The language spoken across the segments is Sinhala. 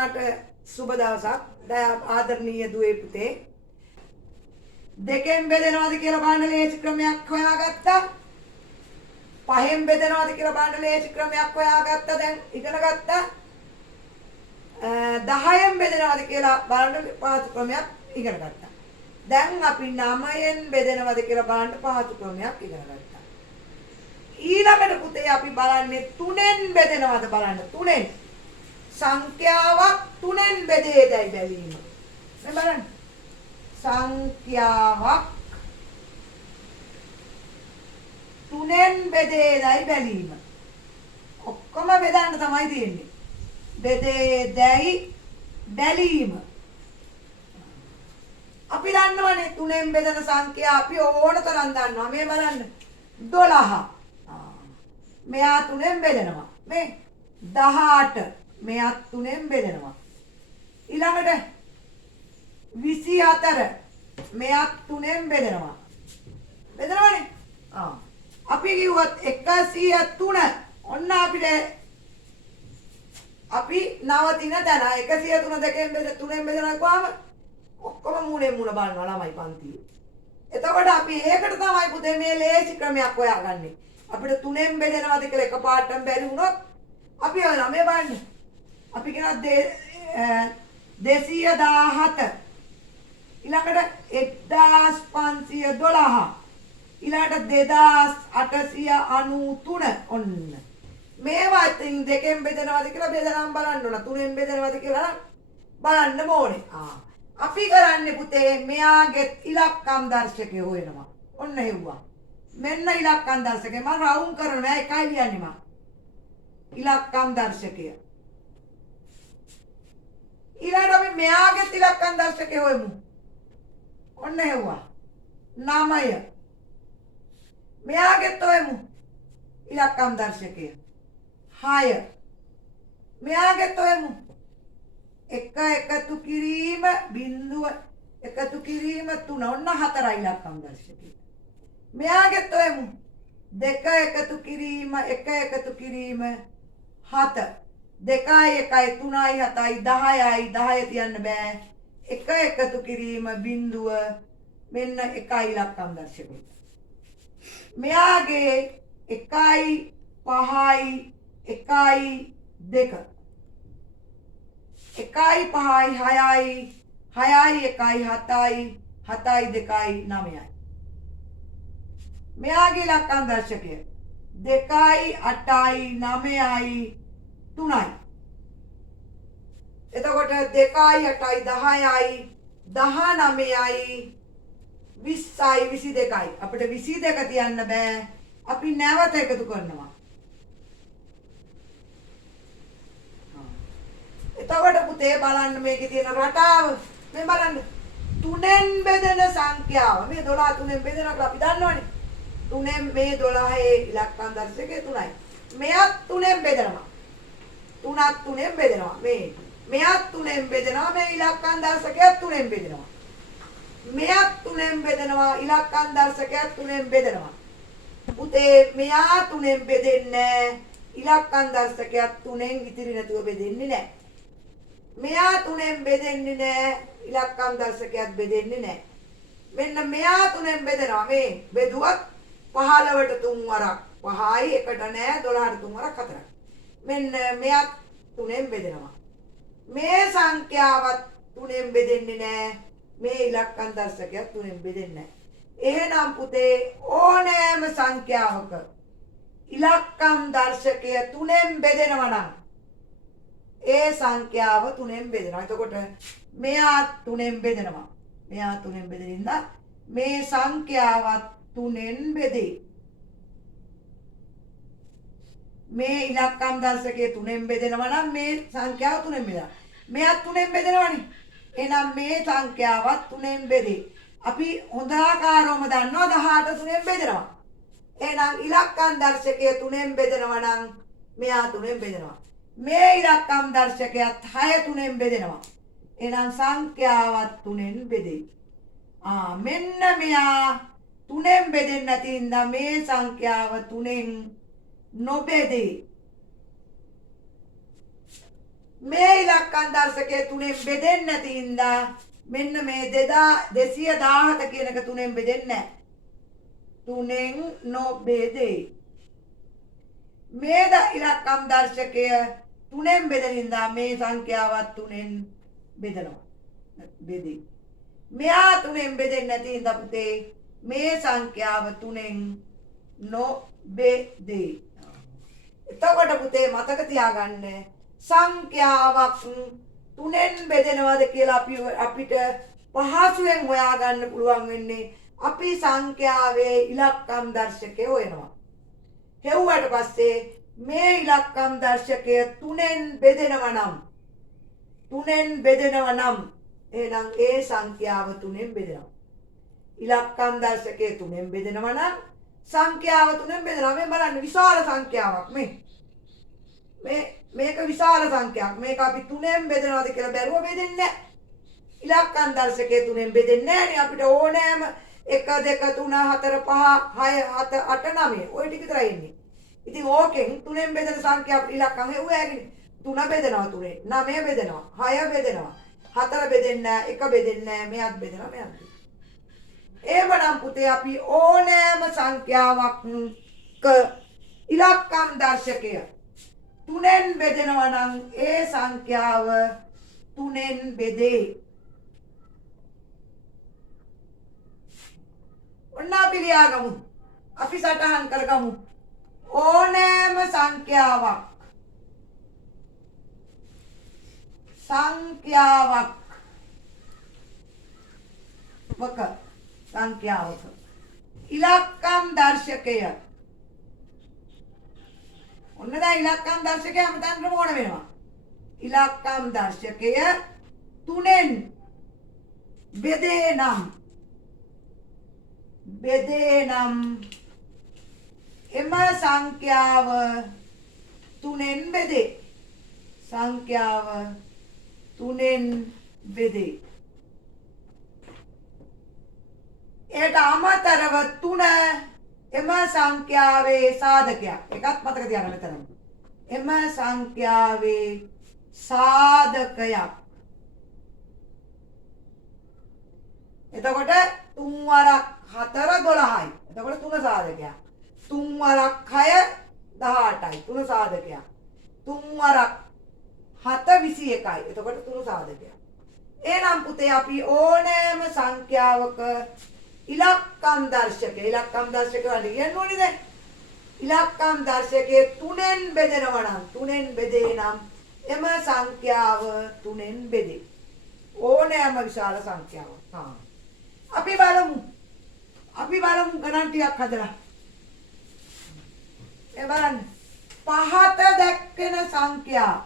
දෙනාට සුබ දවසක්. දැන් ආදරණීය දුවේ පුතේ. දෙකෙන් බෙදෙනවද කියලා බලන්න ලේසි ක්‍රමයක් හොයාගත්තා. පහෙන් බෙදෙනවද කියලා බලන්න ලේසි ක්‍රමයක් හොයාගත්තා. දැන් ඉගෙන ගත්තා. 10න් බෙදෙනවද කියලා බලන්න පහසු ක්‍රමයක් ඉගෙන ගත්තා. දැන් අපි 9න් බෙදෙනවද කියලා බලන්න පහසු ක්‍රමයක් ඉගෙන ගත්තා. ඊළඟට පුතේ අපි බලන්නේ 3න් බෙදෙනවද බලන්න. 3න් සංඛ්‍යාවක් 3න් බෙදේදයි බැලීම. දැන් බලන්න. සංඛ්‍යාවක් 3න් බෙදේදයි බැලීම. ඔක්කොම බෙදන්න තමයි තියෙන්නේ. බෙදේදයි බැලීම. අපි දන්නවනේ 3න් බෙදෙන සංඛ්‍යා අපි ඕන තරම් දන්නවා. මේ බලන්න 12. මෙයා 3න් බෙදෙනවා. මේ 18 මෙයා 3න් බෙදෙනවා. ඊළඟට 24 මෙයා 3න් බෙදෙනවා. බෙදනවනේ. අපි කිව්වත් 103 ඔන්න අපිට අපි නවතින තැන 103 දෙකෙන් බෙද 3න් බෙදනවා කොහම ඔක්කොම මූණෙන් මූණ බලනවා ළමයි පන්තියේ. එතකොට අපි ඒකට තමයි පුතේ මේ ලේසි ක්‍රමයක් හොයාගන්නේ. අපිට 3න් බෙදනවද කියලා එකපාරටම බැරි වුණොත් අපි ඔයලා මේ බලන්න. අපි කියනවා 217 ඊළඟට 1512 ඊළඟට 2893 ඔන්න. මේවා ඉතින් දෙකෙන් බෙදනවද කියලා බෙදනම් බලන්න ඕන. 3න් බෙදනවද කියලා බලන්න ඕනේ. අපි කරන්නේ පුතේ මෙයාගේ ඉලක්කම් දර්ශකය හොයනවා. ඔන්න හෙව්වා. මෙන්න ඉලක්කම් දර්ශකය. මම රවුම් කරනවා. එකයි ලියන්නේ මම. ඉලක්කම් දර්ශකය. ඊළඟට අපි මෙයාගේ ඉලක්කම් දර්ශකය හොයමු. ඔන්න හෙව්වා. 9. මෙයාගෙත් හොයමු. ඉලක්කම් දර්ශකය. 6. මෙයාගෙත් හොයමු. එක එකතු කිරීම බිඳුව එකතු කිරීම 3 ඔන්න 4 ඉලක්කම් දර්ශකය. මෙයාගෙත් හොයමු. 2 එකතු කිරීම 1 එකතු කිරීම 7 2යි 1යි 3යි 7යි 10යි 10 තියන්න බෑ. 1 එකතු කිරීම බිඳුව මෙන්න 1 ඉලක්කම් දර්ශකය. මෙයාගේ 1යි 5යි 1යි 2 1යි 5යි 6යි 6යි 1යි 7යි 7යි 2යි 9යි. මෙයාගේ ඉලක්කම් දර්ශකය 2යි 8යි 9යි 3යි. එතකොට 2යි 8යි 10යි 19යි 20යි 22යි. අපිට 22 තියන්න බෑ. අපි නැවත එකතු කරනවා. එතකොට පුතේ බලන්න මේකේ තියෙන රටාව. මේ බලන්න 3න් බෙදෙන සංඛ්‍යාව. මේ 12 3න් බෙදෙනවා කියලා අපි දන්නවනේ. 3න් මේ 12 ඉලක්කම් දර්ශකය 3යි. මෙයත් 3න් බෙදනවා. 3ත් 3න් බෙදනවා. මෙයත් 3න් බෙදනවා. මේ ඉලක්කම් දර්ශකයත් 3න් බෙදනවා. මෙයත් 3න් බෙදනවා. ඉලක්කම් දර්ශකයත් 3න් බෙදනවා. පුතේ මෙයා 3න් බෙදෙන්නේ ඉලක්කම් දර්ශකයත් 3න් ඉතිරි නැතුව බෙදෙන්නේ නැහැ. මෙයා 3න් බෙදෙන්නේ නැහැ. ඉලක්කම් දර්ශකයත් බෙදෙන්නේ නැහැ. මෙන්න මෙයා 3න් බෙදනවා. මේ බෙදුවත් 15ට 3 වරක් 5යි එකට නෑ 12ට 3 වරක් 4යි. මෙන්න මෙයත් 3න් බෙදෙනවා. මේ සංඛ්‍යාවත් 3න් බෙදෙන්නේ නෑ. මේ ඉලක්කම් දර්ශකයත් 3න් බෙදෙන්නේ නෑ. එහෙනම් පුතේ ඕනෑම සංඛ්‍යාවක ඉලක්කම් දර්ශකය 3න් බෙදෙනවා නම් ඒ සංඛ්‍යාව 3න් බෙදෙනවා. එතකොට මෙයා 3න් බෙදෙනවා. මෙයා 3න් බෙදෙනින්ද මේ සංඛ්‍යාවත් 3න් බෙදේ. මේ ඉලක්කම් දර්ශකයේ 3න් බෙදෙනවා නම් මේ සංඛ්‍යාව 3න් බෙදෙනවා. මෙයත් 3න් බෙදෙනවනේ. එහෙනම් මේ සංඛ්‍යාවත් 3න් බෙදේ. අපි හොඳ ආකාරවම දන්නවා 18 3න් බෙදෙනවා. එහෙනම් ඉලක්කම් දර්ශකයේ 3න් බෙදෙනවා නම් මෙයා 3න් බෙදෙනවා. මේ ඉලක්කම් දර්ශකයත් 6 3න් බෙදෙනවා. එහෙනම් සංඛ්‍යාවත් 3න් බෙදේ. මෙන්න මෙයා 3න් බෙදෙන්නේ නැති ඉඳා මේ සංඛ්‍යාව 3න් නොබෙදේ. මේ ඉලක්කම් දර්ශකයේ තුනෙන් බෙදෙන්නේ නැති හින්දා මෙන්න මේ 217 කියන එක තුනෙන් බෙදෙන්නේ නැහැ. තුනෙන් නොබෙදේ. මේ ඉලක්කම් දර්ශකය තුනෙන් බෙදෙන හින්දා මේ සංඛ්‍යාවත් තුනෙන් බෙදනවා. බෙදේ. මෙයා තුනෙන් බෙදෙන්නේ නැති හින්දා පුතේ මේ සංඛ්‍යාව තුනෙන් නොබෙදේ. එතකොට පුතේ මතක තියාගන්න සංඛ්‍යාවක් තුනෙන් බෙදෙනවද කියලා අපිට පහසුවෙන් හොයාගන්න පුළුවන් වෙන්නේ අපි සංඛ්‍යාවේ ඉලක්කම් දර්ශකය හොයනවා. හෙව්වට පස්සේ මේ ඉලක්කම් දර්ශකය තුනෙන් බෙදෙනවා නම් එහෙනම් ඒ සංඛ්‍යාව තුනෙන් බෙදෙනවා. ඉලක්කම් දර්ශකය තුනෙන් බෙදෙනවා නම් සංඛ්‍යාව තුනෙන් බෙදෙනවා. මේ බලන්න විශාල සංඛ්‍යාවක් මේක විශාල සංඛ්‍යාවක්. මේක අපි තුනෙන් බෙදනවාද කියලා බැලුව බෙදෙන්නේ නැහැ. ඉලක්කම් දර්ශකයේ තුනෙන් බෙදෙන්නේ නැහැ නේ. අපිට ඕනෑම 1 2 3 4 5 6 7 8 9 ওই ටික විතරයි ඉන්නේ. ඉතින් ඕකෙන් තුනෙන් බෙදෙන සංඛ්‍යා ඉලක්කම් හෙව්වෑගෙන 3 බෙදෙනවා තුනෙන් 9 බෙදෙනවා 6 බෙදෙනවා 4 බෙදෙන්නේ නැහැ 1 බෙදෙන්නේ නැහැ මෙයත් බෙදෙනවා මෙයත්. එහෙමනම් පුතේ අපි ඕනෑම සංඛ්‍යාවක් ඉලක්කම් දර්ශකය තුනෙන් බෙදෙනවා නම් ඒ සංඛ්‍යාව තුනෙන් බෙදේ. ඔන්න අපි ලියාගමු. අපි සටහන් කරගමු. ඕනෑම සංඛ්‍යාවක් ඉලක්කම් දර්ශකය ඔන්න දැන් ඉලක්කම් දර්ශකය හැමතැනම ඕන වෙනවා. ඉලක්කම් දර්ශකය තුනෙන් බෙදේ නම් එම සංඛ්‍යාව තුනෙන් බෙදේ. සංඛ්‍යාව තුනෙන් බෙදේ. ඒට අමතරව 3 එම සංඛ්‍යාවේ සාධකයක්. එකක් මතක තියාගන්න මෙතන. එම සංඛ්‍යාවේ සාධකයක්. එතකොට 3 වරක් 4 12යි. එතකොට 3 සාධකයක්. 3 වරක් 6 18යි. 3 සාධකයක්. 3 වරක් 7 21යි. එතකොට 3 සාධකයක්. එහෙනම් පුතේ අපි ඕනෑම සංඛ්‍යාවක ඉලක්කම් දර්ශකය වල කියන්න ඕනේ දැන්. ඉලක්කම් දර්ශකයේ තුනෙන් බෙදෙනවා නම් තුනෙන් බෙදේ නම් එම සංඛ්‍යාව තුනෙන් බෙදේ. ඕනෑම විශාල සංඛ්‍යාවක්. අපි බලමු ගණන් ටිකක් හදලා. ඒ බලන්න. පහත දැක්කෙන සංඛ්‍යා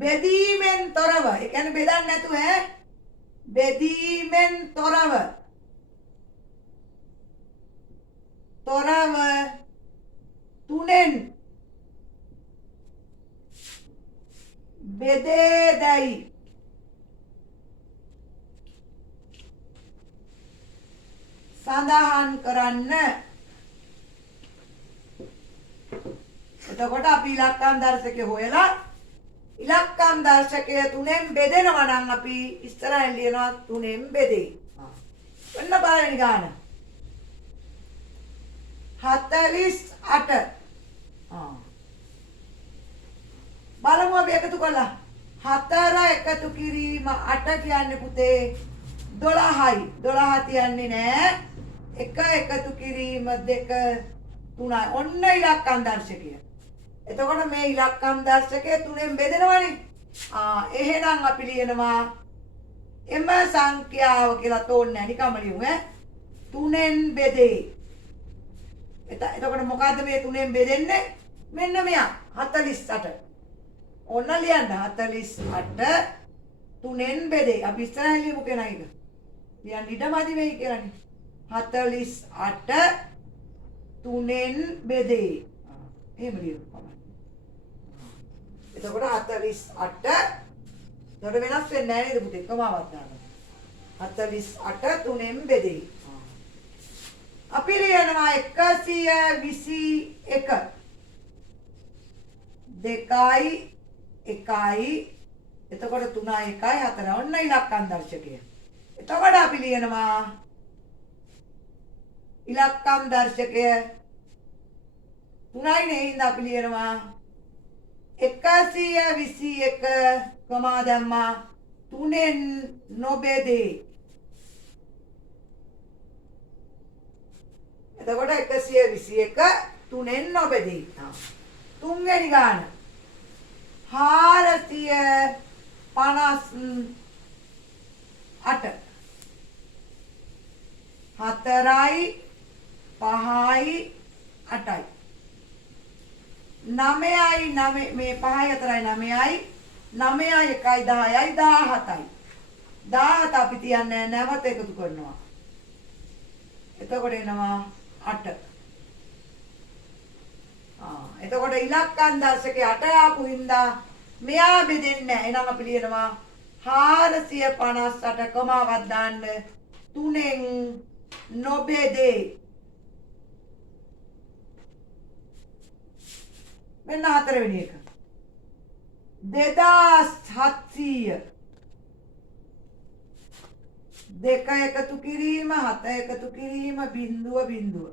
බෙදීමෙන් තොරව, ඒ කියන්නේ බෙදන්නේ නැතුව බෙදීමෙන් තොරව තුනෙන් බෙදේදැයි සඳහන් කරන්න. එතකොට අපි ඉලක්කම් දර්ශකය හොයලා ඉලක්කම් දර්ශකය තුනෙන් බෙදෙනවා නම් අපි ඉස්සරහින් ලියනවා තුනෙන් බෙදේ. ඔන්න බලන්න ගාන. 48. බලමු අපි එකතු කළා. 4 එකතු කිරීම 8 කියන්නේ පුතේ 12යි. 12 තියන්නේ නෑ. 1 එකතු කිරීම 2 3යි. ඔන්න ඉලක්කම් දර්ශකය. එතකොට මේ ඉලක්කම් දර්ශකය තුනෙන් බෙදෙනවනේ. එහෙනම් අපි ලියනවා එම සංඛ්‍යාව කියලා තෝරන්නේ නිකම්ම ලියමු තුනෙන් බෙදේ. එතකොට මොකද්ද මේ තුනෙන් බෙදෙන්නේ? මෙන්න මෙයා 48. ඔන්න ලියන්න 48 තුනෙන් බෙදේ. අපි ඉස්සරහින් ලියමු කෙනා එක. ලියන්න ඉඩමදි වෙයි කියලානේ. 48 තුනෙන් බෙදේ. එහෙම ලියමු. එතකොට 48 දොඩ වෙනස් වෙන්නේ නැහැ නේද පුතේ? කොමාවක් දාන්න. 48 තුනෙන් බෙදේ. අපි ලියනවා 121 2යි 1යි එතකොට 3යි 1යි 4 ඔන්න ඉලක්කම් දර්ශකය. එතකොට අපි ලියනවා ඉලක්කම් දර්ශකය 3යි නේ හින්දා අපි ලියනවා 121 කොමා දැම්මා 3න් නොබෙදේ. එතකොට 121 3න් නොබෙදේ. තුන්වෙනි ගාන 458 4යි 5යි 8යි 9යි 9 මේ 5යි 4යි 9යි 9යි 1යි 10යි 17යි 17 අපි තියන්නේ නැවත එකතු කරනවා. එතකොට එනවා 8. එතකොට ඉලක්කම් දර්ශකේ 8 ආපු හින්දා මෙයා බෙදෙන්නේ නැහැ. එහෙනම් අපි ලියනවා 458 කොමාවක් දාන්න 3න් නොබෙදේ. මෙන්න 4 වෙනි එක 2700 දෙක එකතු කිරීම 7 එකතු කිරීම බිංදුව බිංදුව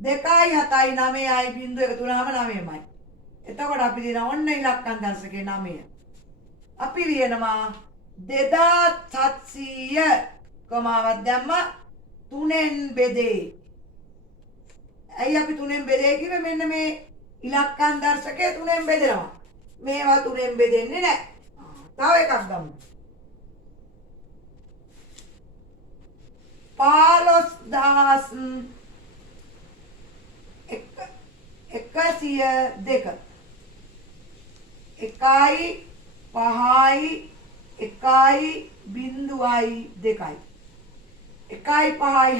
2යි 7යි 9යි බිංදුව එකතු වුණාම 9යි. එතකොට අපි ලියන ඔන්න ඉලක්කම් දර්ශකේ 9. අපි ලියනවා 2700 කොමාවක් දැම්ම 3න් බෙදේ. ඇයි අපි 3න් බෙදේ කිව්වේ? මෙන්න මේ ඉලක්කම් දර්ශකයේ 3න් බෙදෙනවා. මේවා 3න් බෙදෙන්නේ නැහැ. තව එකක් ගමු. 15000 102 1යි 5යි 1යි බිංදුවයි 2යි 1යි 5යි 6යි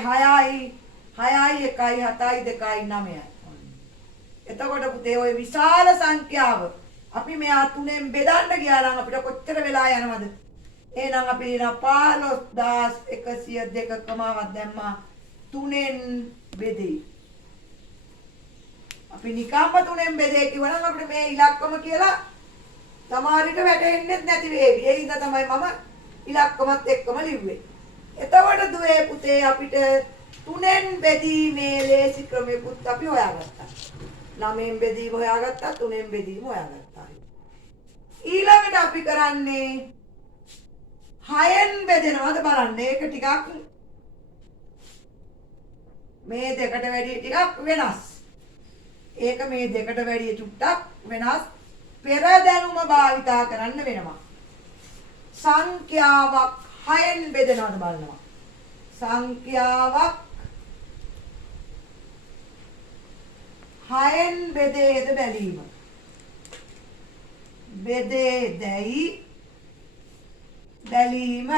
6යි 1යි 7යි 2යි 9යි. එතකොට පුතේ ওই විශාල සංඛ්‍යාව අපි මෙයා 3න් බෙදන්න ගියා නම් අපිට කොච්චර වෙලා යනවද? එහෙනම් අපි ලියනවා 15102 කමාවක් දැම්මා 3න් බෙදේ. අපි නිකම්ම 3න් බෙදේ කිව්වනම් අපිට මේ ඉලක්කම කියලා සමහරවිට වැටෙන්නේ නැති වේවි. ඒ හින්දා තමයි මම ඉලක්කමත් එක්කම ලිව්වේ. එතකොට දුවේ පුතේ අපිට 3න් බෙදීමේ ලේසි ක්‍රමයකුත් අපි හොයාගත්තා. 9න් බෙදීම හොයාගත්තා 3න් බෙදීම හොයාගත්තා. ඊළඟට අපි කරන්නේ 6න් බෙදෙනවද බලන්න. ඒක ටිකක් මේ දෙකට වැඩි ටිකක් වෙනස්. ඒක මේ දෙකට වැඩි චුට්ටක් වෙනස්. පෙර දැනුම භාවිතා කරන්න වෙනවා. සංඛ්‍යාවක් 6න් බෙදෙනවද බලනවා. සංඛ්‍යාවක් 6න් බෙදේද බැලීම. බෙදේදැයි බැලීම.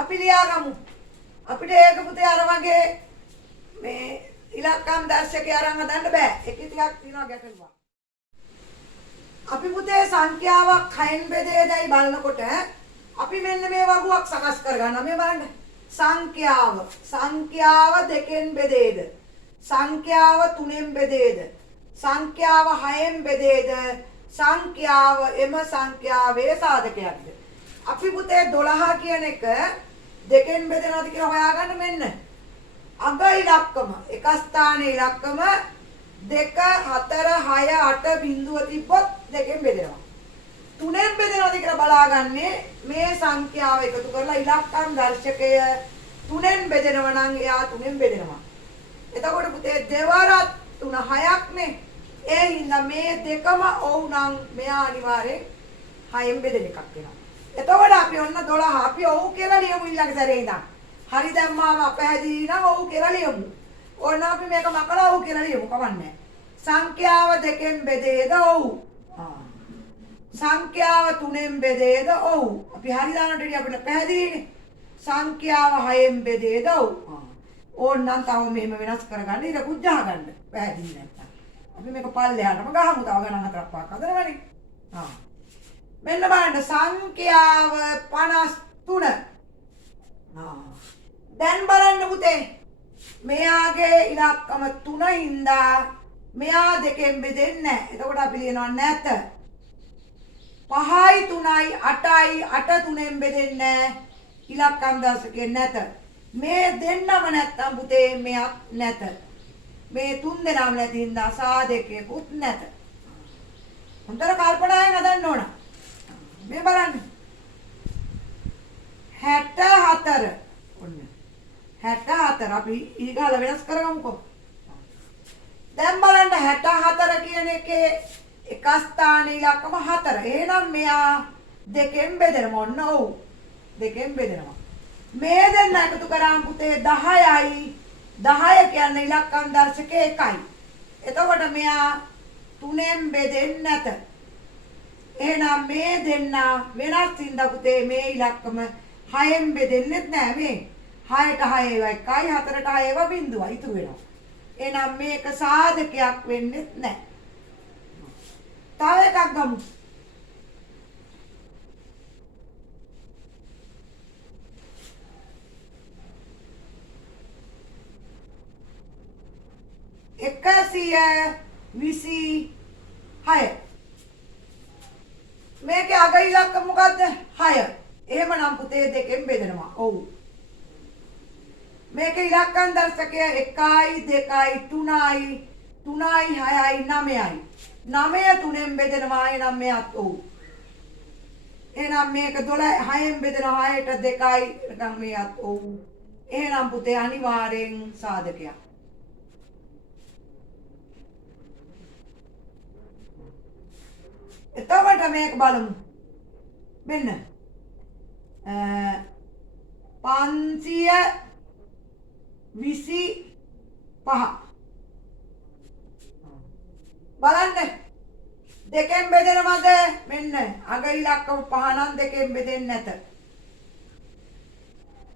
අපි ලියාගමු. අපිට ඒක පුතේ අර වගේ මේ ඉලක්කම් දර්ශකය අරන් හදන්න බෑ. එක ටිකක් තියෙනවා ගැටලුවක්. අපි පුතේ සංඛ්‍යාවක් 6න් බෙදේදයි බලනකොට අපි මෙන්න මේ වගුවක් සකස් කරගන්නවා. මේ බලන්න. සංඛ්‍යාව 2න් බෙදේද? සංඛ්‍යාව 3න් බෙදේද? සංඛ්‍යාව 6න් බෙදේද? සංඛ්‍යාව එම සංඛ්‍යාවේ සාධකයක්ද? අපි පුතේ 12 කියන එක 2න් බෙදනවාද කියලා හොයාගන්න මෙන්න. අග ඉලක්කම එක ස්ථානයේ ඉලක්කම 2 4 6 8 බිංදුව තිබ්බොත් 2න් බෙදෙනවා. 3න් බෙදනවාද කියලා බලාගන්නේ මේ සංඛ්‍යාව එකතු කරලා ඉලක්කම් දර්ශකය 3න් බෙදෙනවා නම් එයා 3න් බෙදෙනවා. එතකොට පුතේ දෙවරක් 3 6ක් නේ. ඒ හින්දා මේ දෙකම ඔව් නම් මෙයා අනිවාර්යෙන් 6න් බෙදෙන එකක් වෙනවා. එතකොට අපි ඔන්න 12 අපි ඔව් කියලා ලියමු ඊළඟ සැරේ ඉඳන්. හරි දැම්මාම අපහැදිලි නම් ඔව් කියලා ලියමු. ඕන අපි මේක මකලා ඔව් කියලා ලියමු කවන්නේ. සංඛ්‍යාව 2න් බෙදේද ඔව්. සංඛ්‍යාව 3න් බෙදේද ඔව්. අපි හරි දානට අපිට පැහැදිලිනේ. සංඛ්‍යාව 6න් බෙදේද ඔව්. ඕනනම් තව මෙහෙම වෙනස් කරගන්න ඉරකුත් ගහගන්න. පැහැදිලි නැත්තම්. අපි මේක පල්ලෙහාටම ගහමු. තව ගණන් 4ක් 5ක් හදනවනේ. මෙන්න බලන්න සංඛ්‍යාව 53. දැන් බලන්න පුතේ. මෙයාගේ ඉලක්කම 3 හින්දා මෙයා දෙකෙන් බෙදෙන්නේ නැහැ. එතකොට අපි ලියනවා නැත. 5යි 3යි 8යි 8 3ෙන් බෙදෙන්නේ නැහැ. ඉලක්කම් දශකේ නැත. මේ දෙන්නම නැත්තම් පුතේ මෙයක් නැත. මේ 3 දෙනාම නැති හින්දා සාධකයකුත් නැත. හොඳට කල්පනායෙන් හදන්න ඕන. මේ බලන්න. 64 ඔන්න 64 අපි ඊගාල වෙනස් කරගමුකෝ. දැන් බලන්න 64 කියන එකේ එක ස්ථානයේ ඉලක්කම 4. එහෙනම් මෙයා දෙකෙන් බෙදෙනවා. ඔන්න ඔව්. දෙකෙන් බෙදෙනවා. මේ දෙන්න එකතු කරාම පුතේ 10යි. 10 කියන්නේ ඉලක්කම් දර්ශකයේ 1යි. එතකොට මෙයා 3ෙන් බෙදෙන්නේ නැත. එහෙනම් මේ දෙන්න වෙනස් හින්දා පුතේ මේ ඉලක්කම 6ෙන් බෙදෙන්නේ නැහැ මේ. 6ට 6 ඒවා 1යි 4ට 6 ඒවා බිඳුවයි ඉතුරු වෙනවා. එහෙනම් මේක සාධකයක් වෙන්නේ නැහැ. තව එකක් ගමු. එකසිය 26 මේකේ අග ඉලක්ක මොකද්ද 6. එහෙමනම් පුතේ දෙකෙන් බෙදෙනවා. ඔව්. මේකේ ඉලක්කම් දර්ශකය 1යි 2යි 3යි 3යි 6යි 9යි. 9 3ෙන් බෙදෙනවා. එහෙනම් මෙයත් ඔව්. එහෙනම් මේක 12 6ෙන් බෙදෙනවා. 6ට 2යි නිකන් මෙයත් ඔව්. එහෙනම් පුතේ අනිවාර්යෙන් සාධකයක්. එතකොට මේක බලමු. මෙන්න 525 බලන්න දෙකෙන් බෙදෙනවද? මෙන්න අග ඉලක්කම 5 නම් දෙකෙන් බෙදෙන්නේ නැත.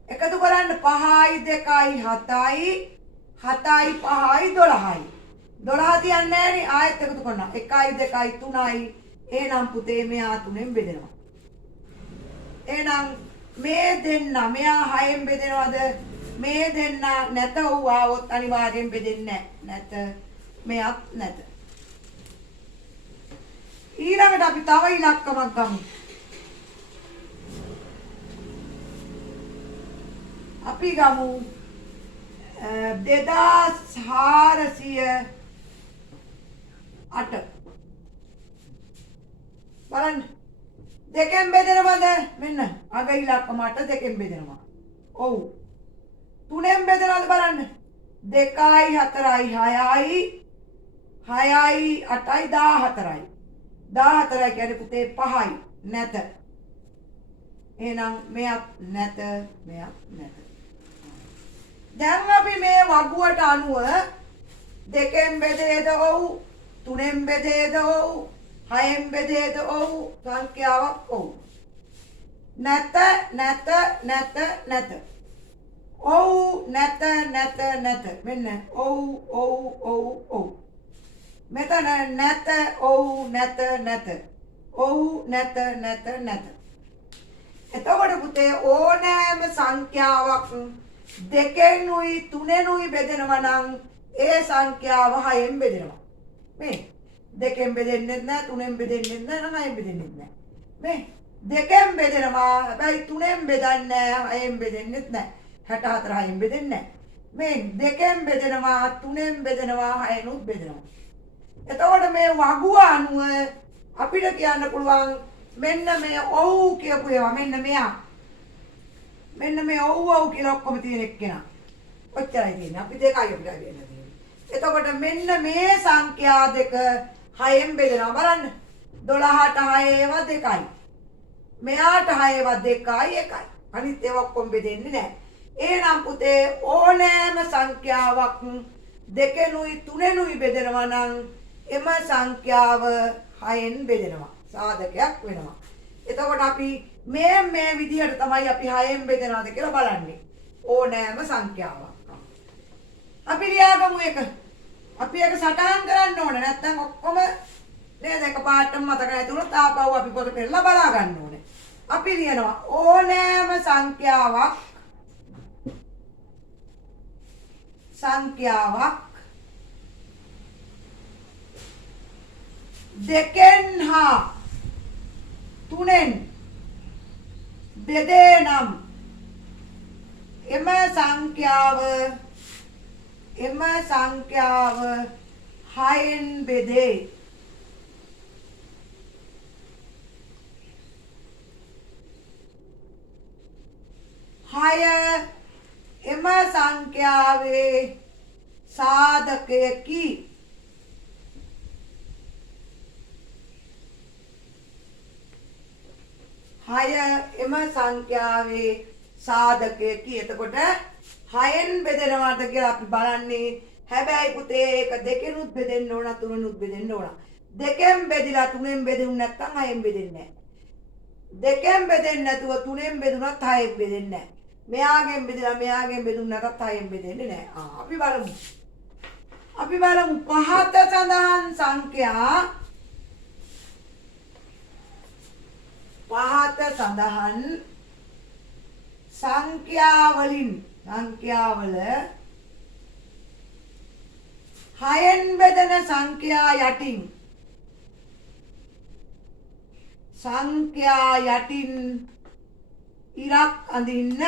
එකතු කරන්න 5යි 2යි 7යි 7යි 5යි 12යි. 12 තියන්නේ නැහැ නේ. ආයෙත් එකතු කරනවා. 1යි 2යි 3යි. එහෙනම් පුතේ මෙයා 3ෙන් බෙදෙනවා. එහෙනම් මේ දෙන්න මෙයා 6ෙන් බෙදෙනවද? මේ දෙන්න නැත වූ ආවොත් අනිවාර්යෙන් බෙදෙන්නේ නැහැ. නැත. මෙයක් නැත. ඊළඟට අපි තව ඉලක්කමක් ගමු. අපි ගමු 2408 බලන්න දෙකෙන් බෙදෙනවද? මෙන්න අග ඉලක්කම 8 දෙකෙන් බෙදෙනවා. ඔව්. 3ෙන් බෙදෙනවද බලන්න. 2යි 4යි 6යි 6යි 8යි 14යි. 14යි කියන්නේ පුතේ 5යි නැත. එහෙනම් මෙයක් නැත මෙයක් නැත. දැන් අපි මේ වගුවට අනුව දෙකෙන් බෙදේද ඔව් 3ෙන් බෙදේද ඔව් 6ෙන් බෙදේද ඔව් සංඛ්‍යාවක් ඔව් නැත නැත නැත නැත ඔව් නැත නැත නැත මෙන්න ඔව් ඔව් ඔව් ඔව් මෙතන නැත ඔව් නැත නැත ඔව් නැත නැත නැත. එතකොට පුතේ ඕනෑම සංඛ්‍යාවක් දෙකෙනුයි තුනෙනුයි බෙදෙනවා නම් ඒ සංඛ්‍යාව 6ෙන් බෙදෙනවා. මේ දෙකෙන් බෙදෙන්නේ නැහැ, තුනෙන් බෙදෙන්නේ නැහැ, 9ෙන් බෙදෙන්නේ නැහැ. මේ දෙකෙන් බෙදෙනවා. හැබැයි තුනෙන් බෙදන්නේ නැහැ, 6ෙන් බෙදෙන්නේ නැහැ. 64 6ෙන් බෙදෙන්නේ නැහැ. මේ දෙකෙන් බෙදෙනවා, තුනෙන් බෙදෙනවා, 6ෙනුත් බෙදෙනවා. එතකොට මේ වගුව අනුව අපිට කියන්න පුළුවන් මෙන්න මේ ඔව් කියපු ඒවා මෙන්න මෙයා. මෙන්න මේ ඔව් ඔව් කියලා ඔක්කොම තියෙන එක්කෙනා. ඔච්චරයි තියෙන්නේ. අපි දෙකයි අපිට වෙන්න තියෙන්නේ. එතකොට මෙන්න මේ සංඛ්‍යා දෙක 6ෙන් බෙදෙනවා බලන්න. 12ට 6 ඒවා 2යි. මෙයාට 6 ඒවා 2යි 1යි. අනිත් ඒවා ඔක්කොම බෙදෙන්නේ නැහැ. එහෙනම් පුතේ ඕනෑම සංඛ්‍යාවක් දෙකෙනුයි තුනෙනුයි බෙදෙනවා නම් එම සංඛ්‍යාව 6ෙන් බෙදෙනවා. සාධකයක් වෙනවා. එතකොට අපි මේ විදිහට තමයි අපි 6ෙන් බෙදනවාද කියලා බලන්නේ. ඕනෑම සංඛ්‍යාවක්. අපි ලියාගමු එක. අපි ඒක සටහන් කරන්න ඕනේ. නැත්නම් ඔක්කොම නේද එකපාරටම මතක නැති වුණොත් ආපහු අපි පොත පෙරලා බලා ගන්න ඕනේ. අපි ලියනවා ඕනෑම සංඛ්‍යාවක් සංඛ්‍යාවක් දෙකෙන් හා තුනෙන් බෙදේ නම් එම සංඛ්‍යාව හයෙන් බෙදේ. හය එම සංඛ්‍යාවේ සාධකයකි. හය එම සංඛ්‍යාවේ සාධකයකි. එතකොට හයෙන් බෙදෙනවාද කියලා අපි බලන්නේ. හැබැයි පුතේ ඒක දෙකෙනුත් බෙදෙන්න ඕන, තුනෙනුත් බෙදෙන්න ඕන. දෙකෙන් බෙදිලා තුනෙන් බෙදුන්නේ නැත්නම් හයෙන් බෙදෙන්නේ නැහැ. දෙකෙන් බෙදෙන්නේ නැතුව තුනෙන් බෙදුනත් හයෙන් බෙදෙන්නේ නැහැ. මෙයාගෙන් බෙදලා මෙයාගෙන් බෙදුන්නේ නැත්නම් හයෙන් බෙදෙන්නේ නැහැ. අපි බලමු පහත සඳහන් සංඛ්‍යා පහත සඳහන් සංඛ්‍යාවල හයෙන් බෙදෙන සංඛ්‍යා යටින් ඉරක් අඳින්න.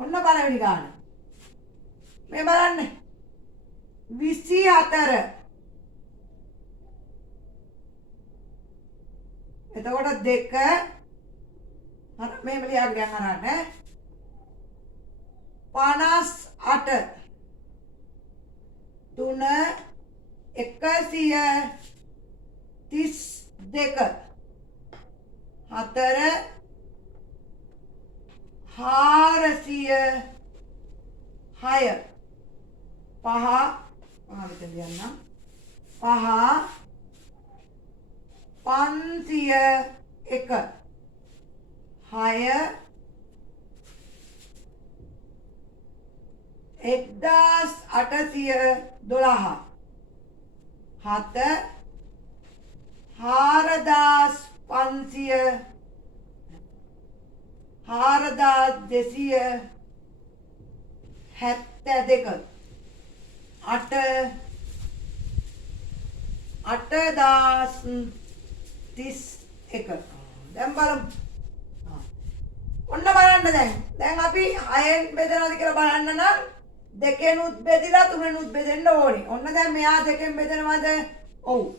ඔන්න පළවෙනි ගාන. මේ බලන්න 24. එතකොට 2 අර මේ ලියාගෙන යන්න 58 3 132 4 406 5 මෙතන ලියන්න 5 501 6 1812 7 4500 4272 8 8031. දැන් බලමු. ඔන්න බලන්න දැන් අපි 6න් බෙදනවාද කියලා බලන්න නම් දෙකෙනුත් බෙදිලා තුනෙනුත් බෙදෙන්න ඕනේ. ඔන්න දැන් මෙයා දෙකෙන් බෙදනවාද? ඔව්.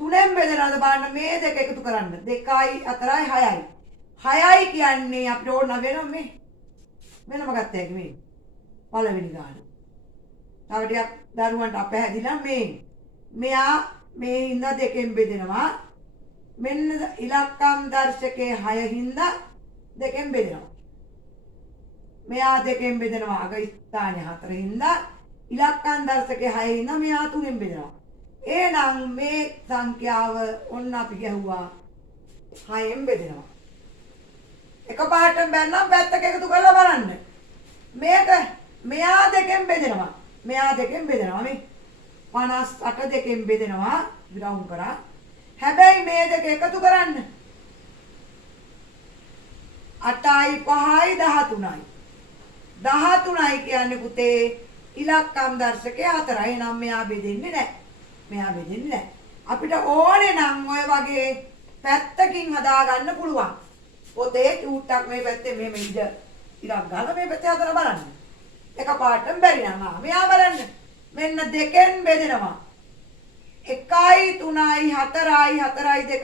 තුනෙන් බෙදනවාද බලන්න මේ දෙක එකතු කරන්න. 2යි 4යි 6යි. 6යි කියන්නේ අපිට ඕන වෙනවා මේ. වෙනම ගත්ත හැකි මේ. පළවෙනි ගාන. තව ටිකක් දරුවන්ට අපහැදිලා මේ. මෙයා මේ හින්දා දෙකෙන් බෙදෙනවා. මෙන්න ඉලක්කම් දර්ශකයේ 6 හින්දා දෙකෙන් බෙදෙනවා. මෙයා දෙකෙන් බෙදෙනවා අග ස්ථානය 4 හින්දා ඉලක්කම් දර්ශකයේ 6 හින්දා මෙයා තුනෙන් බෙදෙනවා. එහෙනම් මේ සංඛ්‍යාව ඔන්න අපි ගැහුවා 6න් බෙදෙනවා. එකපාරටම බැන්නම් පැත්තක එකතු කරලා බලන්න. මේක මෙයා දෙකෙන් බෙදෙනවා. මෙයා දෙකෙන් බෙදෙනවා මේ 58 දෙකෙන් බෙදෙනවා විරවුම් කරා. හැබැයි මේ දෙක එකතු කරන්න 8යි 5යි 13යි. 13යි කියන්නේ පුතේ ඉලක්කම් දර්ශකයේ 4යි. නම් මෙයා බෙදෙන්නේ නැහැ. අපිට ඕනේ නම් ඔය වගේ පැත්තකින් හදා ගන්න පුළුවන්. පොතේ චූට්ටක් මේ පැත්තේ මෙහෙම ඉරක් ගාලා මේ පැත්තේ හදලා බලන්න. එකපාරටම බැරි නම් මෙයා බලන්න. මෙන්න දෙකෙන් බෙදෙනවා. 1යි 3යි 4යි 4යි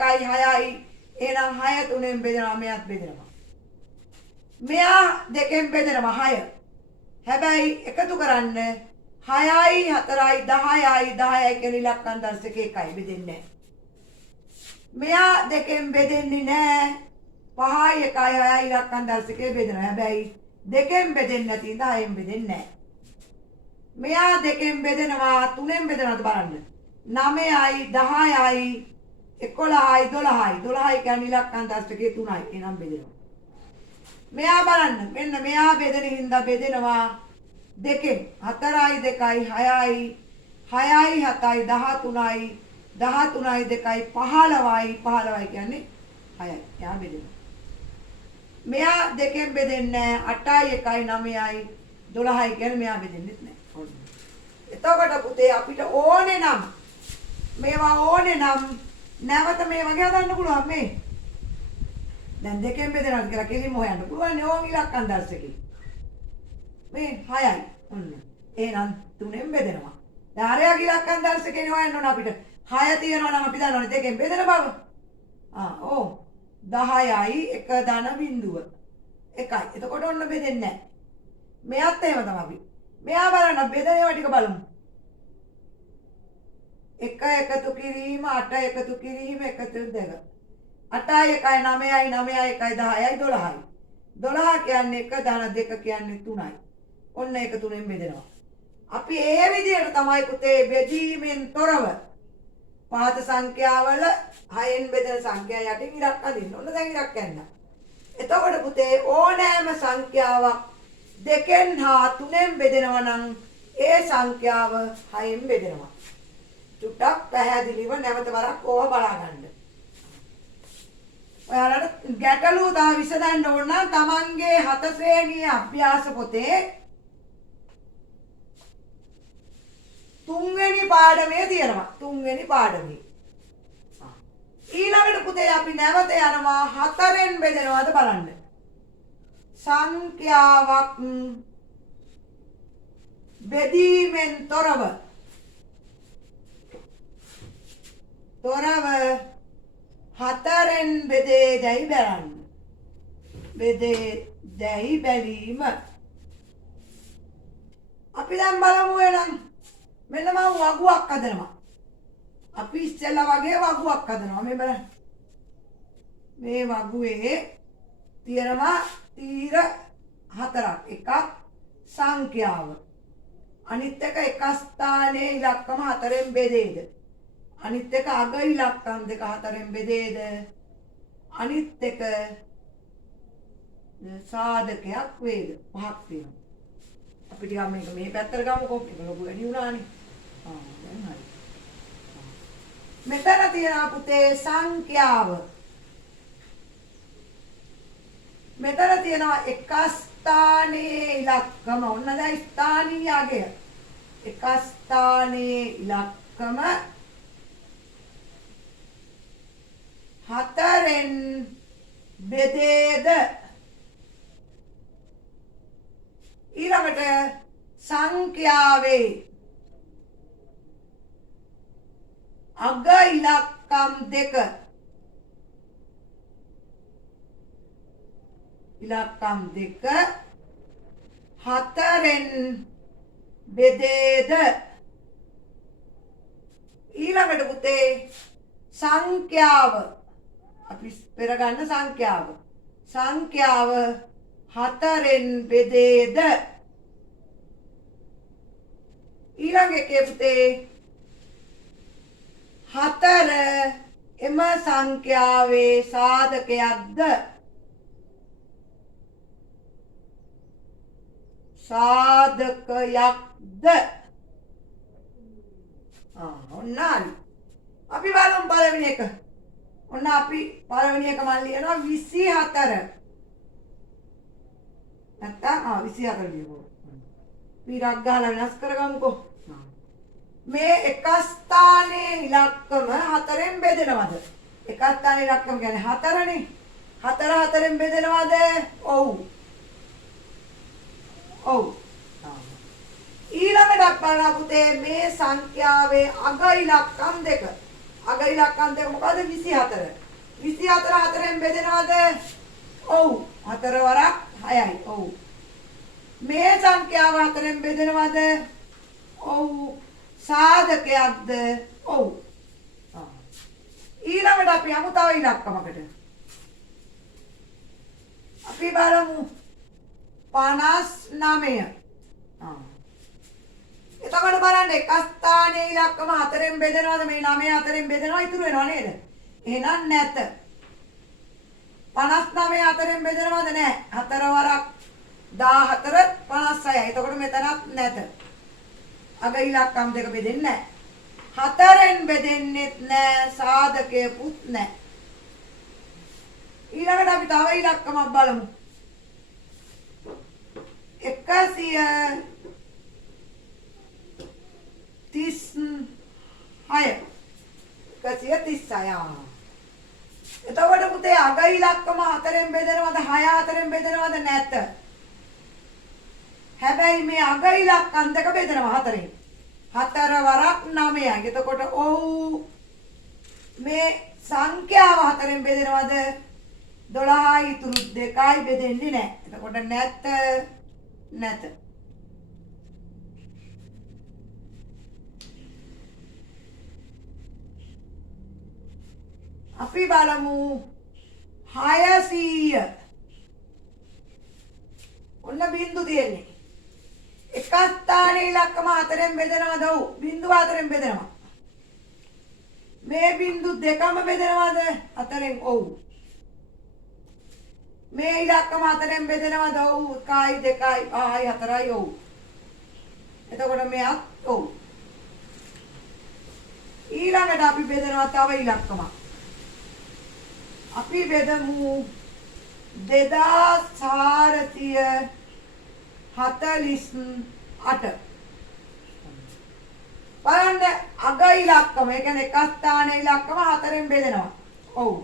2යි 6යි. එහෙනම් 6 3ෙන් බෙදෙනවා. මෙයාත් බෙදෙනවා. මෙයා දෙකෙන් බෙදෙනවා 6. හැබැයි එකතු කරන්න 6යි 4යි 10යි 10යි කියන ඉලක්කම් දර්ශකේ එකයි බෙදෙන්නේ නැහැ. මෙයා දෙකෙන් බෙදෙන්නේ නැහැ. 5යි 1යි 6යි ඉලක්කම් දර්ශකේ බෙදෙනවා. හැබැයි දෙකෙන් බෙදෙන්නේ නැති ඉඳා 6න් බෙදෙන්නේ නැහැ. මෙයා දෙකෙන් බෙදෙනවා 3ෙන් බෙදනවාද බලන්න. 9යි 10යි 11යි 12යි 12යි කියන්නේ ඉලක්කම් දර්ශකයේ 3යි. එනම් බෙදෙනවා. මෙයා බලන්න. මෙන්න මෙයා බෙදෙන හින්දා බෙදෙනවා දෙකෙන් 4යි 2යි 6යි 6යි 7යි 13යි 13යි 2යි 15යි 15යි කියන්නේ 6යි. යා බෙදෙනවා. මෙයා දෙකෙන් බෙදෙන්නේ 8යි 1යි 9යි 12යි කියන්නේ මෙයා බෙදෙන්නේ නැහැ. ඔන්න. එතකොට පුතේ අපිට ඕනේ නම් මේවා ඕනේ නම් නැවත මේ වගේ හදන්න පුළුවන් මේ. දැන් දෙකෙන් බෙදෙනවා කියලා කෙලින්ම හොයන්න පුළුවන් ඕන් ඉලක්කම් දර්ශකේ. මේ 6යි. ඔන්න. එහෙනම් 3ෙන් බෙදෙනවා. දැන් අරයා ඉලක්කම් දර්ශකේ හොයන්න ඕන අපිට. 6 තියෙනවා නම් අපි දන්නවනේ දෙකෙන් බෙදෙන බව. ඔව්. 10යි 1 ධන බිඳුව. 1යි. එතකොට ඔන්න බෙදෙන්නේ නැහැ. මෙයත් එහෙම තමයි. මෙයා බලන්න බෙදන ඒවා ටික බලමු. 1 එකතු කිරීම 8 එකතු කිරීම 1 2 8යි 1යි 9යි 9යි 1යි 10යි 12යි 12 කියන්නේ 1 ධන 2 කියන්නේ 3යි. ඔන්න ඒක 3ෙන් බෙදෙනවා. අපි ඒ විදිහට තමයි පුතේ බෙදීමෙන් තොරව පහත සංඛ්‍යාවල 6න් බෙදෙන සංඛ්‍යා යටින් ඉලක්ක අදින්න. ඔන්න දැන් ඉලක්ක යන්න. එතකොට පුතේ ඕනෑම සංඛ්‍යාවක් 2න් හා 3ෙන් බෙදෙනවා නම් ඒ සංඛ්‍යාව 6න් බෙදෙනවා. චුට්ටක් පැහැදිලිව නැවත වරක් ඕවා බලා ගන්න. ඔයාලට ගැටලු දා විසඳන්න ඕන නම් තමන්ගේ 7 ශ්‍රේණියේ අභ්‍යාස පොතේ 3 වෙනි පාඩමේ තියෙනවා. 3 වෙනි පාඩමේ. ඊළඟට පුතේ අපි නැවත යනවා 4ෙන් බෙදෙනවද බලන්න. සංඛ්‍යාවක් බෙදීමෙන් තොරව 4ෙන් බෙදේදැයි බලන්න. බෙදේදැයි බැලීම. අපි දැන් බලමු එහෙනම්. මෙන්න මම වගුවක් හදනවා. අපි ඉස්සෙල්ලා වගේ වගුවක් හදනවා. මේ බලන්න. මේ වගුවේ තියෙනවා තීර 4ක්. එකක් සංඛ්‍යාව. අනිත් එක ස්ථානයේ ඉලක්කම 4ෙන් බෙදේද. අනිත් එක අග ඉලක්කම් දෙක 4ෙන් බෙදේද. අනිත් එක සාධකයක් වේද. 5ක් තියෙනවා. අපි ටිකක් මේක මේ පැත්තට ගමුකෝ. ඒක ලොකු වැඩි වුණානේ. දැන් හරි. මෙතන තියෙනවා පුතේ සංඛ්‍යාව. මෙතන තියෙනවා එක ස්ථානයේ ඉලක්කම. ඔන්න දැන් ස්ථානීය අගය. එක ස්ථානයේ ඉලක්කම 4ෙන් බෙදේද. ඊළඟට සංඛ්‍යාවේ අග ඉලක්කම් 2 ඉලක්කම් 2 4ෙන් බෙදේද. ඊළඟට පුතේ සංඛ්‍යාව අපි පෙර ගන්න සංඛ්‍යාව 4ෙන් බෙදේද. ඊළඟ එකේ පුතේ 4 එම සංඛ්‍යාවේ සාධකයක්ද. ඔන්න හරි. අපි බලමු පළවෙනි එක. ඔන්න අපි පළවෙනි එක මම ලියනවා 24. නැත්තම් 24 ලියමු. පිරක් ගහලා වෙනස් කරගමුකෝ. මේ එක ස්ථානයේ ඉලක්කම 4ෙන් බෙදෙනවද? එක ස්ථානයේ ඉලක්කම කියන්නේ 4නේ. 4 4ෙන් බෙදෙනවද? ඔව්. ඔව්. ඊළඟට බලන්න පුතේ මේ සංඛ්‍යාවේ අග ඉලක්කම් 2. අග ඉලක්කම් 2 මොකද 24. 24 4ෙන් බෙදෙනවද? ඔව්. 4 වරක් 6යි. ඔව්. මේ සංඛ්‍යාව 4ෙන් බෙදෙනවද? ඔව්. සාධකයක්ද? ඔව්. ඊළඟට අපි යමු තව ඉලක්කමකට. අපි බලමු 59. එතකොට බලන්න එක ස්ථානයේ ඉලක්කම 4ෙන් බෙදෙනවද? මේ 9 4ෙන් බෙදෙනවා ඉතුරු වෙනව නේද? එහෙනම් නැත. 59 4ෙන් බෙදෙනවද? නැහැ. 4 වරක් 14 56යි. එතකොට මෙතනත් නැත. අග ඉලක්කම් 2 බෙදෙන්නේ නැහැ. හතරෙන් බෙදෙන්නෙත් නෑ සාධකයකුත් නෑ. ඊළඟට අපි තව ඉලක්කමක් බලමු. 136. එතකොට පුතේ අග ඉලක්කම 4ෙන් බෙදෙනවද 6 4ෙන් බෙදෙනවද නැත. හැබැයි මේ අග ඉලක්කම් දෙක බෙදෙනවා 4ෙන්. 4 වරක් 9යි. එතකොට ඔව් මේ සංඛ්‍යාව 4ෙන් බෙදෙනවද 12යි ඉතුරු 2යි බෙදෙන්නේ නැහැ. එතකොට නැත. අපි බලමු 600. ඔන්න බින්දු තියෙන්නේ. එක ස්ථානයේ ඉලක්කම 4ෙන් බෙදෙනවද? ඔව්. බින්දුව 4ෙන් බෙදෙනවා. මේ බින්දු දෙකම බෙදෙනවද 4ෙන්? ඔව්. මේ ඉලක්කම 4ෙන් බෙදෙනවද? ඔව්. 1යි 2යි 5යි 4යි ඔව්. එතකොට මෙයත් ඔව්. ඊළඟට අපි බෙදනවා තව ඉලක්කමක්. අපි බෙදමු 2448. බලන්න අග ඉලක්කම ඒ කියන්නේ එක ස්ථානයේ ඉලක්කම 4ෙන් බෙදෙනවා. ඔව්.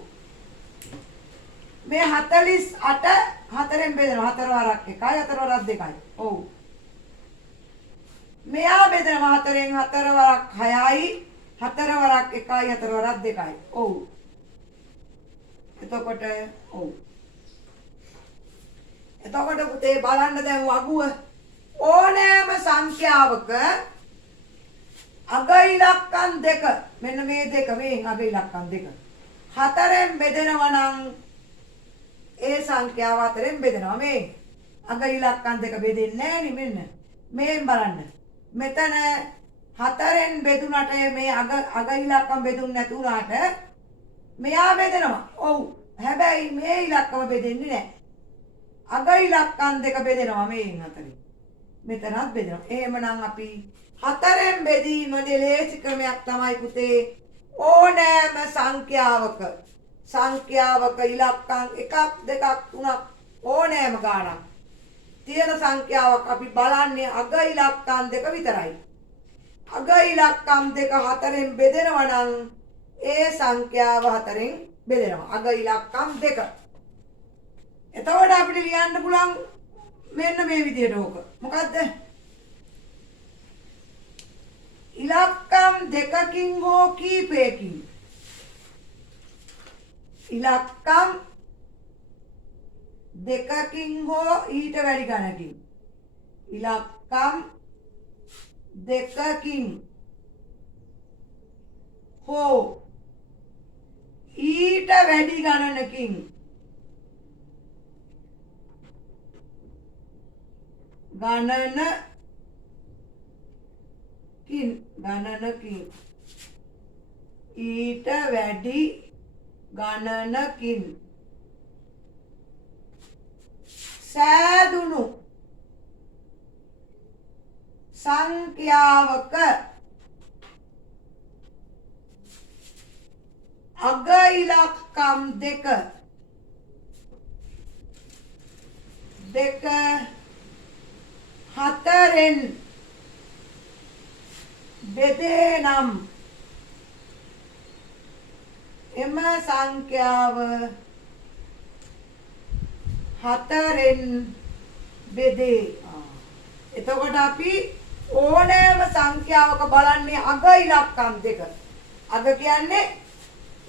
මේ 48 4ෙන් බෙදෙනවා. 4 වරක් 1යි 4 වරක් 2යි. ඔව්. මෙයා බෙදෙනවා 4ෙන් 4 වරක් 6යි 4 වරක් 1යි 4 වරක් 2යි. ඔව්. එතකොට ඔව්. එතකොට පුතේ බලන්න දැන් වගුව ඕනෑම සංඛ්‍යාවක අග ඉලක්කම් දෙක මෙන්න මේ දෙක මේ අග ඉලක්කම් දෙක 4ෙන් බෙදෙනවා නම් ඒ සංඛ්‍යාව 4ෙන් බෙදෙනවා. මේ අග ඉලක්කම් දෙක බෙදෙන්නේ නැහැ නේ. මෙන්න මේන් බලන්න. මෙතන 4ෙන් බෙදුනට මේ අග ඉලක්කම් බෙදුන්නේ නැතුණාට මෙයා බෙදෙනවා. ඔව්. හැබැයි මේ ඉලක්කම බෙදෙන්නේ නැහැ. අග ඉලක්කම් දෙක බෙදෙනවා මේන් අතරින්. මෙතනත් බෙදෙනවා. එහෙමනම් අපි 4ෙන් බෙදීමේ ලේසි ක්‍රමයක් තමයි පුතේ ඕනෑම සංඛ්‍යාවක ඉලක්කම් 1 2 3ක් ඕනෑම ගාණක් තියෙන සංඛ්‍යාවක් අපි බලන්නේ අග ඉලක්කම් දෙක විතරයි. අග ඉලක්කම් දෙක 4ෙන් බෙදෙනවා නම් ඒ සංඛ්‍යාව 4ෙන් බෙදෙනවා. අග ඉලක්කම් දෙක. එතකොට අපිට ලියන්න පුළුවන් මෙන්න මේ විදිහට ඕක. මොකද්ද? ඉලක්කම් දෙකකින් හෝ කීපයකින්. ඉලක්කම් දෙකකින් හෝ ඊට වැඩි ගණනකින්. ඉලක්කම් දෙකකින් හෝ ඊට වැඩි ගණනකින් ඊට වැඩි ගණනකින් සෑදුණු සංඛ්‍යාවක අග ඉලක්කම් දෙක 4ෙන් බෙදේ නම් එම සංඛ්‍යාව 4ෙන් බෙදේ. එතකොට අපි ඕනෑම සංඛ්‍යාවක බලන්නේ අග ඉලක්කම් දෙක. අග කියන්නේ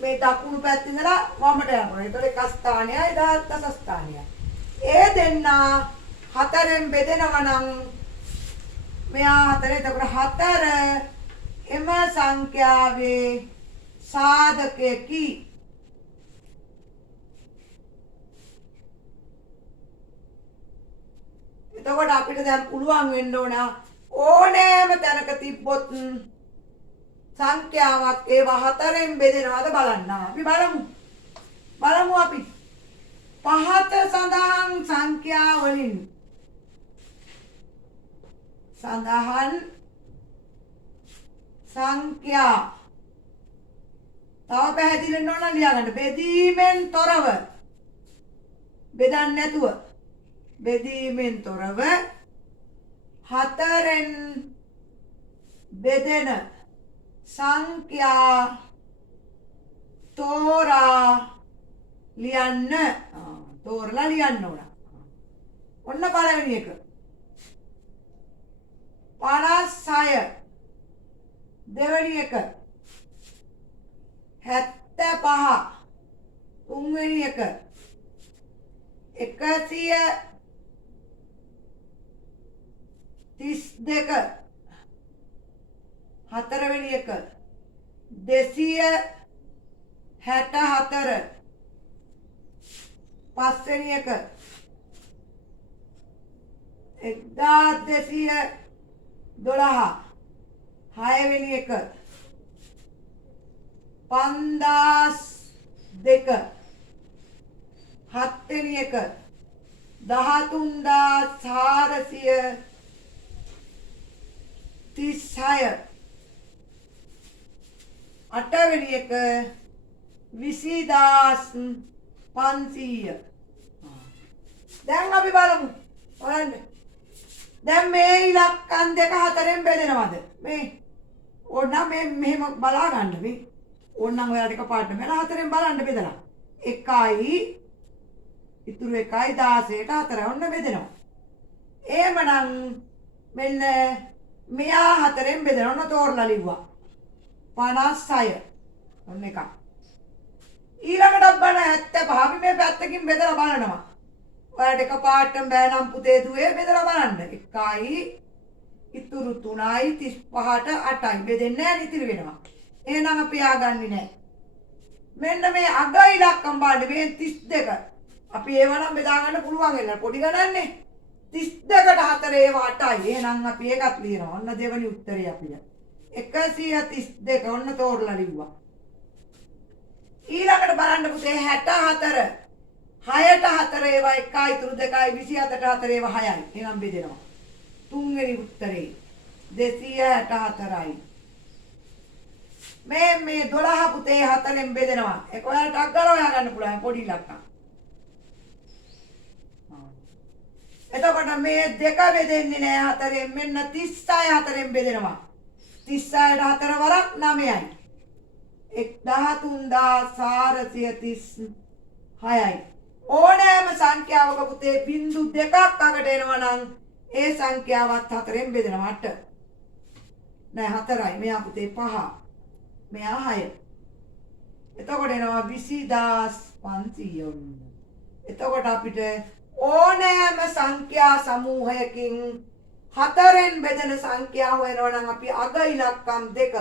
මේ දකුණු පැත්තේ ඉඳලා වමට යනවා. ඒතකොට එක ස්ථානයයි දස ස්ථානයයි. ඒ දෙන්නා 4ෙන් බෙදෙනවා නම් මෙයා 4 එතකොට 4 එම සංඛ්‍යාවේ සාධකයකි. එතකොට අපිට දැන් පුළුවන් වෙන්න ඕන ඕනෑම තැනක තිබ්බොත් සංඛ්‍යාවක් ඒවා 4ෙන් බෙදෙනවද බලන්න. අපි බලමු අපි පහත සඳහන් සංඛ්‍යා වලින් සඳහන් සංඛ්‍යා තව පැහැදිලි වෙන්න ඕන ලියා ගන්න. බෙදීමෙන් තොරව බෙදන්නේ නැතුව බෙදීමෙන් තොරව හතරෙන් බෙදෙන සංඛ්‍යා තෝරා ලියන්න. තෝරලා ලියන්න ඕන. ඔන්න පළවෙනි එක 56 දෙවෙනි එක 75 තුන්වෙනි එක 132 හතරවෙනි එක 264 පස්වෙනි එක 1212 හයවෙනි එක 5002 හත්වෙනි එක 13436 අටවෙනි එක 20500. දැන් අපි බලමු. බලන්න. දැන් මේ ඉලක්කම් දෙක හතරෙන් බෙදෙනවද? මේ ඕන මේ මෙහෙම බලා ගන්න මේ. ඕනනම් ඔයාලට එකපාරට මෙලා හතරෙන් බලන්න බෙදලා. 1යි ඉතුරු 1යි 16ට 4 ඔන්න බෙදෙනවා. එහෙමනම් මෙන්න මෙයා හතරෙන් බෙදෙනවා. ඔන්න තෝරලා ලිව්වා. 56 ඔන්න එකක්. ඊළඟට බලන්න 75 අපි මේ පැත්තකින් බෙදලා බලනවා. ඔයාලට එකපාරටම බෑ නම් පුතේ දුවේ බෙදලා බලන්න. 1යි ඉතුරු 3යි 35ට 8යි බෙදෙන්නේ නැහැ ඉතිරි වෙනවා. එහෙනම් අපි ආගන්නේ නැහැ. මෙන්න මේ අග ඉලක්කම් බලන්න මේ 32. අපි ඒව නම් බෙදා ගන්න පුළුවන් වෙනවා. පොඩි ගණන්නේ 32ට 4 ඒව 8යි. එහෙනම් අපි ඒකත් ලියනවා. ඔන්න දෙවෙනි උත්තරේ අපිට. 132 ඔන්න තෝරලා ලිව්වා. ඊළඟට බලන්න පුතේ 64 6ට 4 ඒවා 1යි ඉතුරු 2යි 27ට 4 ඒවා 6යි. එහෙනම් බෙදෙනවා. තුන්වෙනි උත්තරේ 264යි. මේ 12 පුතේ 4ෙන් බෙදෙනවා. ඒක ඔයාලට අග්ගල හොයා ගන්න පුළුවන් පොඩි ඉලක්කම්. එතකොට මේ දෙක බෙදෙන්නේ නෑ 4ෙන්. මෙන්න 36 4ෙන් බෙදෙනවා. 36ට 4 වරක් 9යි. 13436යි. ඕනෑම සංඛ්‍යාවක පුතේ බිංදු දෙකක් අගට එනවා නම් ඒ සංඛ්‍යාවත් 4ෙන් බෙදෙනවා 8. නෑ 4යි. මෙයා පුතේ 5. මෙයා 6. එතකොට එනවා 20500. එතකොට අපිට ඕනෑම සංඛ්‍යා සමූහයකින් 4ෙන් බෙදෙන සංඛ්‍යා හොයනවා නම් අපි අග ඉලක්කම් දෙක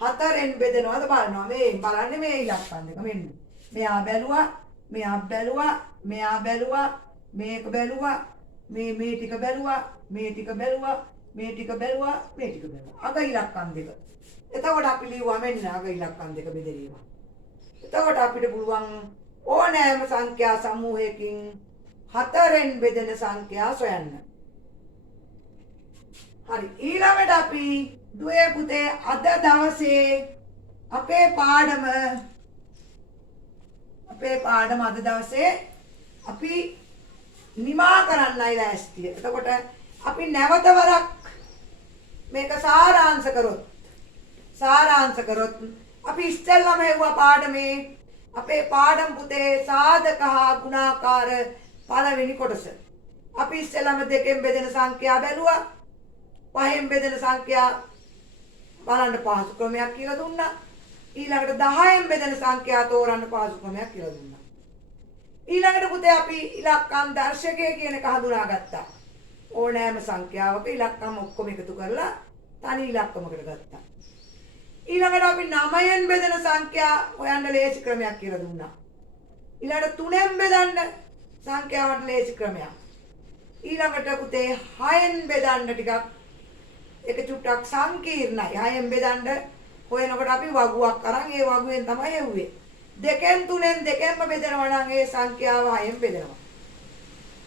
4ෙන් බෙදනවාද බලනවා. මේ බලන්නේ මේ ඉලක්කම් දෙක මෙන්න. මෙයා බැලුවා, මෙයා බැලුවා, මෙයා බැලුවා, මේක බැලුවා, මේ ටික බැලුවා, මේ ටික බැලුවා, මේ ටික බැලුවා, මේ ටික බැලුවා. අග ඉලක්කම් දෙක. එතකොට අපි ලියුවා මෙන්න අග ඉලක්කම් දෙක බෙදලීම. එතකොට අපිට පුළුවන් ඕනෑම සංඛ්‍යා සමූහයකින් 4ෙන් බෙදෙන සංඛ්‍යා සොයන්න. හරි. ඊළඟට අපි දුවේ පුතේ අද දවසේ අපේ පාඩම අද දවසේ අපි නිමා කරන්නයි ලෑස්තිය. එතකොට අපි නැවත වරක් මේක සාරාංශ කරොත් අපි ඉස්සෙල්ලාම හෙව්වා පාඩමේ අපේ පාඩම් පුතේ සාධක හා ගුණාකාර පළවෙනි කොටස. අපි ඉස්සෙල්ලාම 2ෙන් බෙදෙන සංඛ්‍යා බැලුවා. 5ෙන් බෙදෙන සංඛ්‍යා බලන්න පහසු ක්‍රමයක් කියලා දුන්නා. ඊළඟට 10ෙන් බෙදෙන සංඛ්‍යා තෝරන්න පහසු ක්‍රමයක් කියලා දුන්නා. ඊළඟට පුතේ අපි ඉලක්කම් දර්ශකය කියන එක හඳුනාගත්තා. ඕනෑම සංඛ්‍යාවක ඉලක්කම් ඔක්කොම එකතු කරලා තනි ඉලක්කමකට ගත්තා. ඊළඟට අපි 9ෙන් බෙදෙන සංඛ්‍යා හොයන්න ලේසි ක්‍රමයක් කියලා දුන්නා. ඊළඟට 3ෙන් බෙදන්න සංඛ්‍යාවට ලේසි ක්‍රමයක්. ඊළඟට පුතේ 6ෙන් බෙදන්න ටිකක් ඒක චුට්ටක් සංකීර්ණයි. 6ෙන් බෙදන්න හොයනකොට අපි වගුවක් අරන් ඒ වගුවෙන් තමයි හෙව්වේ. 2ෙන් 3ෙන් දෙකෙන්ම බෙදනවා නම් ඒ සංඛ්‍යාව 6ෙන් බෙදනවා.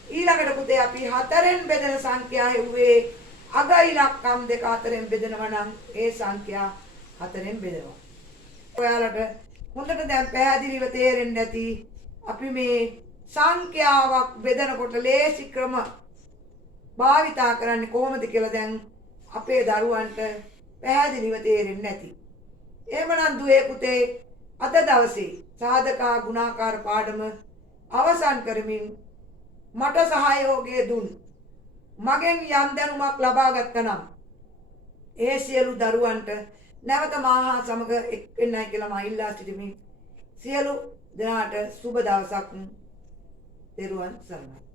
ඊළඟට පුතේ අපි 4ෙන් බෙදෙන සංඛ්‍යා හෙව්වේ අග ඉලක්කම් දෙක අතරින් බෙදනවා නම් ඒ සංඛ්‍යා හතරෙන් බෙදනවා. ඔයාලට හොඳට දැන් පැහැදිලිව තේරෙන්නේ නැති අපි මේ සංඛ්‍යාවක් බෙදනකොට ලේසි ක්‍රම භාවිතා කරන්නේ කොහොමද කියලා දැන් අපේ දරුවන්ට පැහැදිලිව තේරෙන්නේ නැති. එහෙමනම් දුවේ පුතේ අද දවසේ සාධකා ගුණාකාර පාඩම අවසන් කරමින් මට සහයෝගය දුන් මගෙන් යම් දැනුමක් ලබා ගත්තා නම් ඒ සියලු දරුවන්ට නැවත මාහා සමග එක් වෙන්නයි කියලා මම ඉල්ලා සිටිමි. සියලු දෙනාට සුබ දවසක්. දරුවන් සරණයි.